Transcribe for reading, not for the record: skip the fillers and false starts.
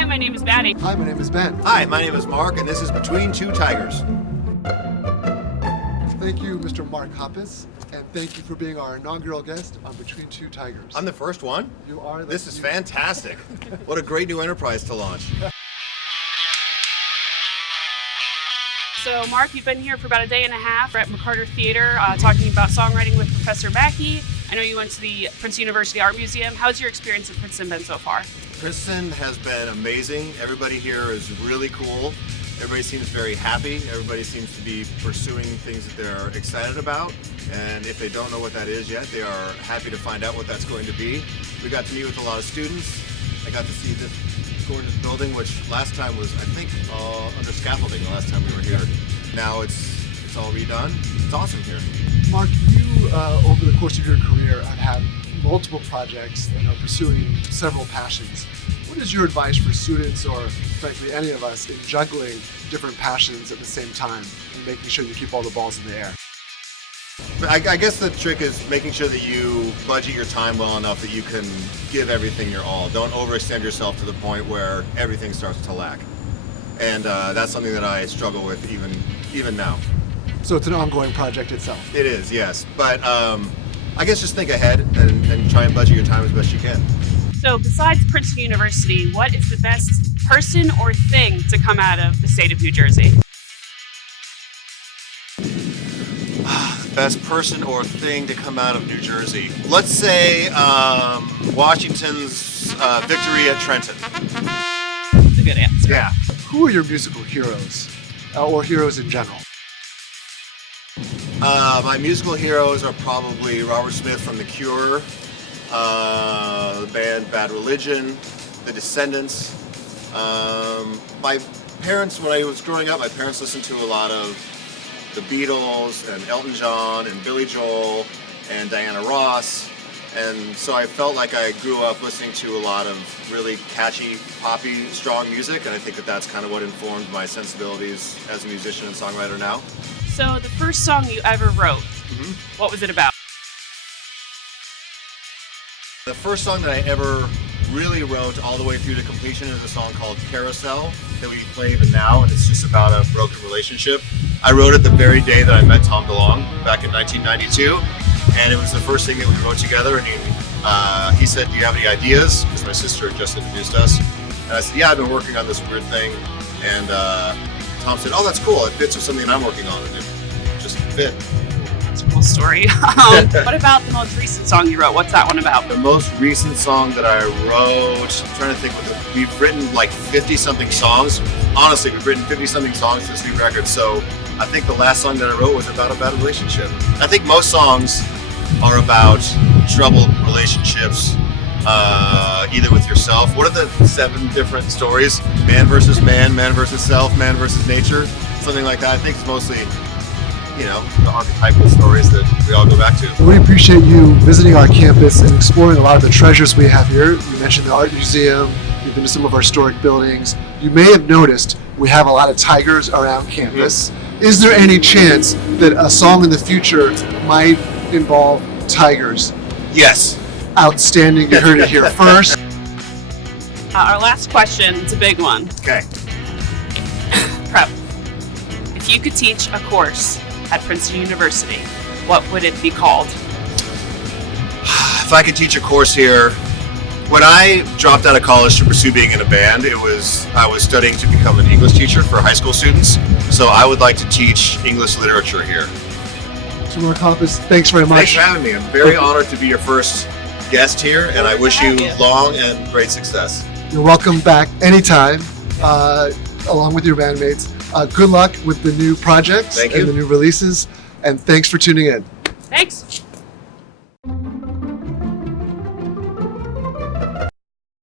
Hi, my name is Maddie. Hi, my name is Ben. Hi, my name is Mark, and this is Between Two Tigers. Thank you, Mr. Mark Hoppus, and thank you for being our inaugural guest on Between Two Tigers. I'm the first one? You are. This is fantastic. What a great new enterprise to launch. So, Mark, you've been here for about a day and a half at McCarter Theater talking about songwriting with Professor Mackey. I know you went to the Princeton University Art Museum. How's your experience at Princeton been so far? Princeton has been amazing. Everybody here is really cool. Everybody seems very happy. Everybody seems to be pursuing things that they're excited about. And if they don't know what that is yet, they are happy to find out what that's going to be. We got to meet with a lot of students. I got to see this gorgeous building, which last time was, I think, under scaffolding the last time we were here. Now it's all redone. It's awesome here. Mark, you, over the course of your career, have had multiple projects and are pursuing several passions. What is your advice for students, or frankly any of us, in juggling different passions at the same time and making sure you keep all the balls in the air? I guess the trick is making sure that you budget your time well enough that you can give everything your all. Don't overextend yourself to the point where everything starts to lack. And that's something that I struggle with even now. So it's an ongoing project itself. It is, yes. But I guess just think ahead and try and budget your time as best you can. So, besides Princeton University, what is the best person or thing to come out of the state of New Jersey? Best person or thing to come out of New Jersey. Let's say Washington's victory at Trenton. That's a good answer. Yeah. Who are your musical heroes, or heroes in general? My musical heroes are probably Robert Smith from The Cure, the band Bad Religion, The Descendants. My parents, when I was growing up, my parents listened to a lot of the Beatles and Elton John and Billy Joel and Diana Ross. And so I felt like I grew up listening to a lot of really catchy, poppy, strong music, and I think that that's kind of what informed my sensibilities as a musician and songwriter now. So, the first song you ever wrote, what was it about? The first song that I ever really wrote all the way through to completion is a song called Carousel that we play even now, and it's just about a broken relationship. I wrote it the very day that I met Tom DeLonge back in 1992, and it was the first thing that we wrote together, and he said, "Do you have any ideas?" Because my sister had just introduced us. And I said, "Yeah, I've been working on this weird thing." And Tom said, "Oh, that's cool. It fits with something that I'm working on." And it just fit. That's a cool story. What about the most recent song you wrote? What's that one about? The most recent song that I wrote, I'm trying to think, we've written like 50-something songs. Honestly, we've written 50-something songs to this new record, so I think the last song that I wrote was about a bad relationship. I think most songs are about troubled relationships, either with yourself. What are the 7 different stories? Man versus man, man versus self, man versus nature, something like that. I think it's mostly, the archetypal stories that we all go back to. We appreciate you visiting our campus and exploring a lot of the treasures we have here. You mentioned the art museum, you've been to some of our historic buildings. You may have noticed we have a lot of tigers around campus. Is there any chance that a song in the future might involve tigers? Yes. Outstanding. You heard it here first. Our last question, it's a big one. Okay. Prep. If you could teach a course at Princeton University, what would it be called? If I could teach a course here, when I dropped out of college to pursue being in a band, I was studying to become an English teacher for high school students. So I would like to teach English literature here. Mr. Mark Hoppus, thanks very much. Thanks for having me. I'm very honored to be your first guest here, and I wish you long and great success. You're welcome back anytime, along with your bandmates. Good luck with the new projects and the new releases, and thanks for tuning in. Thanks.